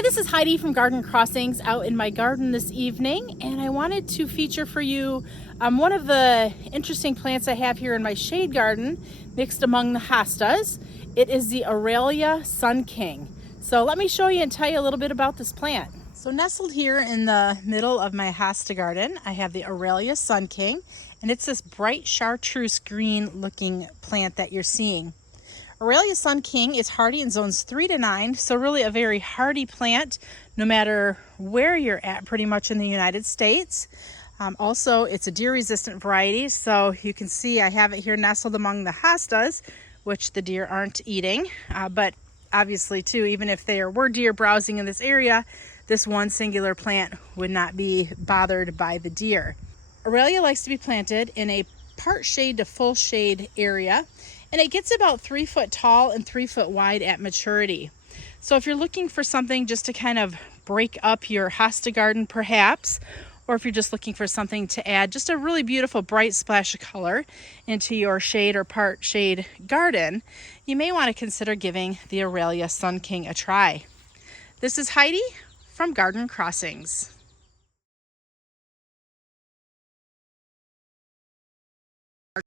Hi, this is Heidi from Garden Crossings out in my garden this evening, and I wanted to feature for you one of the interesting plants I have here in my shade garden mixed among the hostas. It is the Aralia Sun King. So let me show you and tell you a little bit about this plant. So nestled here in the middle of my hosta garden, I have the Aralia Sun King, and it's this bright chartreuse green looking plant that you're seeing. Aralia Sun King is hardy in zones 3 to 9, so really a very hardy plant no matter where you're at pretty much in the United States. Also, it's a deer resistant variety, so you can see I have it here nestled among the hostas, which the deer aren't eating, but obviously too, even if there were deer browsing in this area, this one singular plant would not be bothered by the deer. Aralia likes to be planted in a part shade to full shade area, and it gets about 3 foot tall and 3 foot wide at maturity. So if you're looking for something just to kind of break up your hosta garden perhaps, or if you're just looking for something to add just a really beautiful bright splash of color into your shade or part shade garden, you may want to consider giving the Aralia Sun King a try. This is Heidi from Garden Crossings.